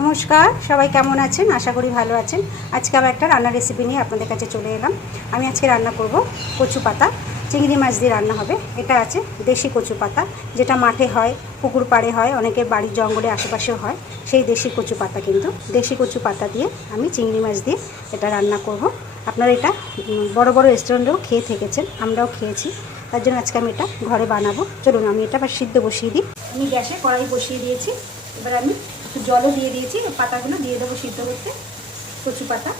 নমস্কার, সবাই কেমন আছেন? আশা করি ভালো আছেন। আজকে আবার একটা রান্নার রেসিপি নিয়ে আপনাদের কাছে চলে এলাম। আমি আজকে রান্না করব কচু পাতা চিংড়ি মাছ দিয়ে রান্না হবে। এটা আছে দেশি কচু পাতা, যেটা মাঠে হয়, পুকুর পাড়ে হয়, অনেকের বাড়ির জঙ্গলে আশেপাশেও হয়। সেই দেশি কচু পাতা, কিন্তু দেশি কচু পাতা দিয়ে আমি চিংড়ি মাছ দিয়ে এটা রান্না করব। আপনারা এটা বড় বড় রেস্টুরেন্টেও খেয়ে থেকেছেন, আমরাও খেয়েছি। তার জন্য আজকে আমি এটা ঘরে বানাবো। চলুন আমি এটা আবার সিদ্ধ বসিয়ে দিই। আমি গ্যাসে কড়াই বসিয়ে দিয়েছি। এবার আমি একটু জলও দিয়ে দিয়েছি, পাতাগুলো দিয়ে দেবো সিদ্ধ করতে। কচু পাতা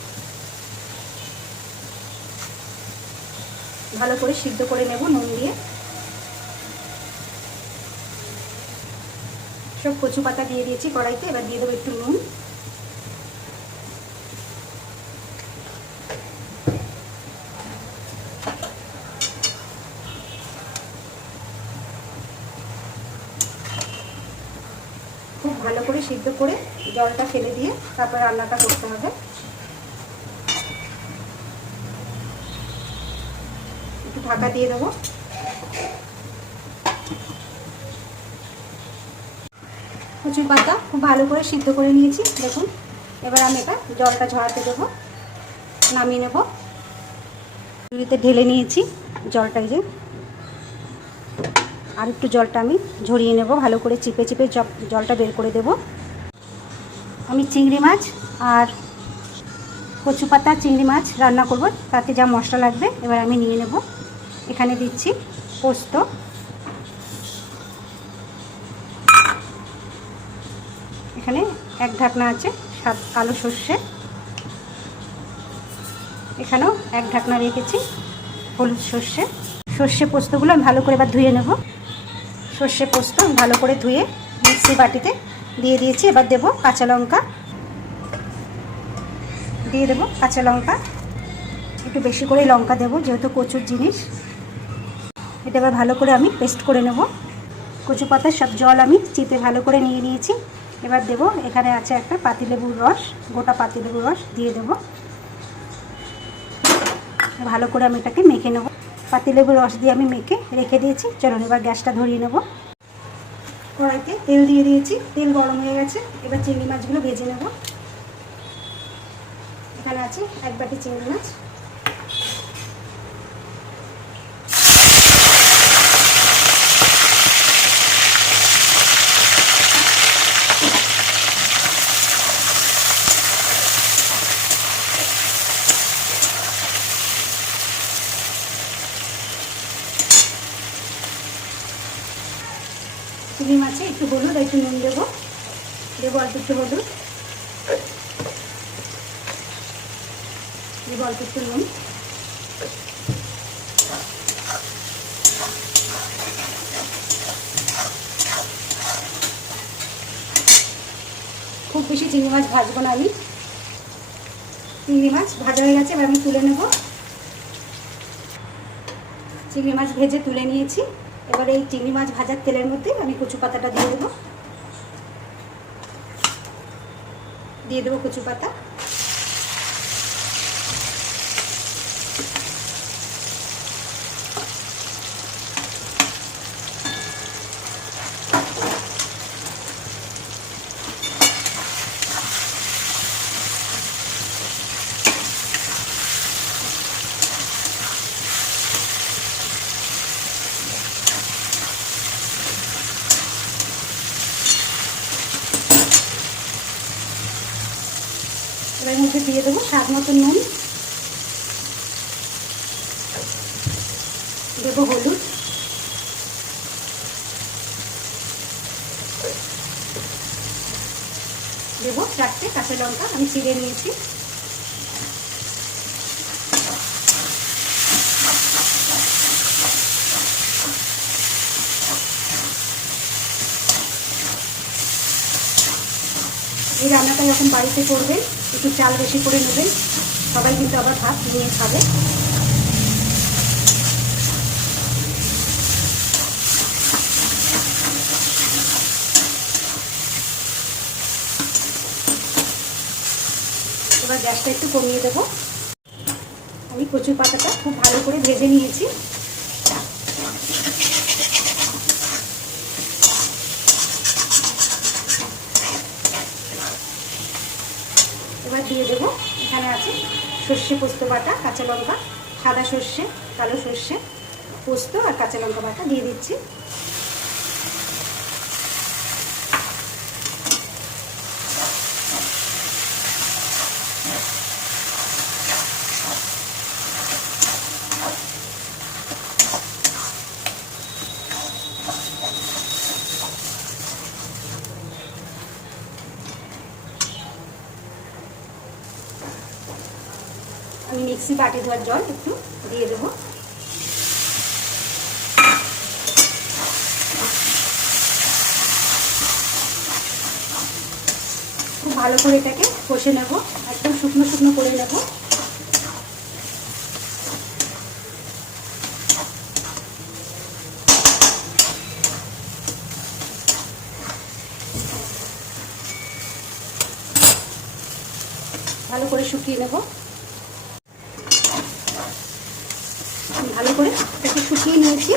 ভালো করে সিদ্ধ করে নেব নুন দিয়ে। সব কচু পাতা দিয়ে দিয়েছি কড়াইতে। এবার দিয়ে দেবো একটু নুন। খুব ভালো করে সিদ্ধ করে জলটা ফেলে দিয়ে তারপর রান্নাটা করতে হবে। একটু ঢাকা দিয়ে দেবো। কচু পাতা খুব ভালো করে সিদ্ধ করে নিয়েছি, দেখুন। এবার আমি এটা জলটা ঝরাতে দেবো, নামিয়ে নেব। ঝুড়িতে ঢেলে নিয়েছি জলটা, যে আর একটু জলটা আমি ঝরিয়ে নেব, ভালো করে চিপে চিপে জলটা বের করে দেব। আমি চিংড়ি মাছ আর কচু পাতা চিংড়ি মাছ রান্না করব, তাতে যা মশলা লাগবে এবার আমি নিয়ে নেব। এখানে দিচ্ছি পোস্ত, এখানে এক ঢাকনা আছে কালো সর্ষে, এখানেও এক ঢাকনা রেখেছি হলুদ সর্ষে। সর্ষে পোস্তগুলো আমি ভালো করে এবার ধুয়ে নেব। সর্ষে পোস্ত ভালো করে ধুয়ে মিক্সি বাটিতে দিয়ে দিয়েছি। এবার দেবো কাঁচা লঙ্কা, দিয়ে দেবো কাঁচা লঙ্কা, একটু বেশি করে লঙ্কা দেবো যেহেতু কচুর জিনিস। এটা এবার ভালো করে আমি পেস্ট করে নেব। কচু পাতার সব জল আমি চিপে ভালো করে নিয়ে নিয়েছি। এবার দেবো, এখানে আছে একটা পাতিলেবুর রস, গোটা পাতিলেবুর রস দিয়ে দেবো। ভালো করে আমি এটাকে মেখে নেব। পাতিলেবুর রস দিয়ে আমি মেখে রেখে দিয়েছি। চলুন এবার গ্যাসটা ধরিয়ে নেব। কড়াইতে তেল দিয়ে দিয়েছি, তেল গরম হয়ে গেছে। এবার চিংড়ি মাছগুলো ভেজে নেব। এখানে আছে এক বাটি চিংড়ি মাছ। চিংড়ি মাছে একটু হলুদ একটু নুন দেবো, অল্প একটু হলুদ, দেবো অল্প একটু নুন। খুব বেশি চিংড়ি মাছ ভাজবো না আমি। চিংড়ি মাছ ভাজা হয়ে গেছে, এবার আমি তুলে নেব। চিংড়ি মাছ ভেজে তুলে নিয়েছি। এবার এই চিংড়ি মাছ ভাজার তেলের মধ্যে আমি কচু পাতাটা দিয়ে দেবো। কচু পাতা, এবার মধ্যে দিয়ে দেবো স্বাদ মতো নুন, দেবো হলুদ, দেবো 4টে কাঁচা লঙ্কা আমি চিড়ে নিয়েছি। এই রান্নাটা যখন বাড়িতে করবেন একটু চাল বেশি করে নেবেন, সবাই কিন্তু আবার ভাত নিয়ে খাবে। এবার গ্যাসটা একটু কমিয়ে দেবো। আমি কচু পাতাটা খুব ভালো করে ভেজে নিয়েছি। এবার দিয়ে দেবো, এখানে আছে সর্ষে পোস্ত বাটা, কাঁচা লঙ্কা, সাদা সর্ষে, কালো সর্ষে, পোস্ত আর কাঁচা লঙ্কা বাটা দিয়ে দিচ্ছি। আমি মিক্সি বাটি ধোয়ার জল একটু দিয়ে দেবো। খুব ভালো করে এটাকে কষে নেব, একদম শুকনো শুকনো করে নেব। ভালো করে শুকিয়ে নেব, ভালো করে এটাকে শুকিয়ে নিয়েছি।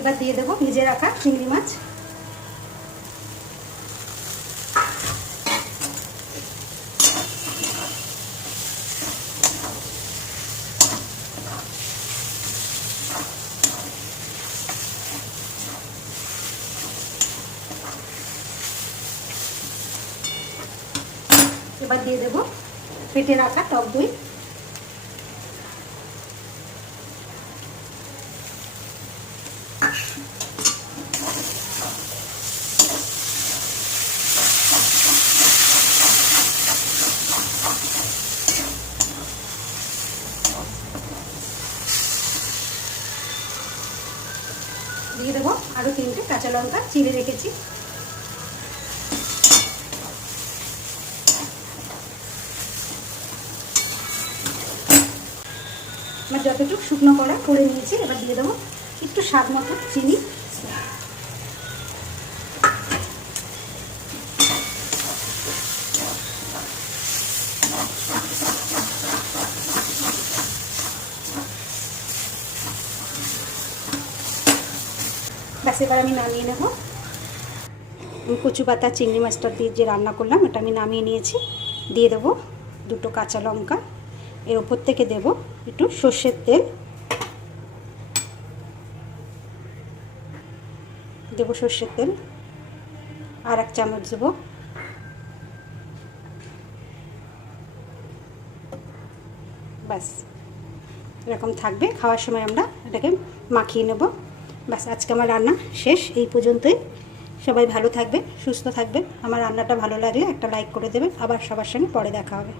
এবার দিয়ে দেবো ভেজে রাখা চিংড়ি মাছ। এবার দিয়ে দেবো ফেটে রাখা টক দই। দিয়ে দেবো আরও 3টে কাঁচা লঙ্কা চিড়ে রেখেছি। আমার যতটুকু শুকনো করা করে নিয়েছি, এবার দিয়ে দেবো একটু স্বাদ মতো চিনি। ব্যাস, এবার আমি নামিয়ে নেব। কচু পাতা চিংড়ি মাছটা দিয়ে যে রান্না করলাম এটা আমি নামিয়ে নিয়েছি। দিয়ে দেবো 2টো কাঁচা লঙ্কা, এর ওপর থেকে দেব একটু সর্ষের তেল, দেবো সর্ষের তেল আর 1 চামচ দেবো। ব্যাস এরকম থাকবে, খাওয়ার সময় আমরা এটাকে মাখিয়ে নেব। ব্যাস, আজকে আমার রান্না শেষ, এই পর্যন্তই। সবাই ভালো থাকবে, সুস্থ থাকবে। আমার রান্নাটা ভালো লাগলে একটা লাইক করে দেবে। আবার সবার সঙ্গে পরে দেখা হবে।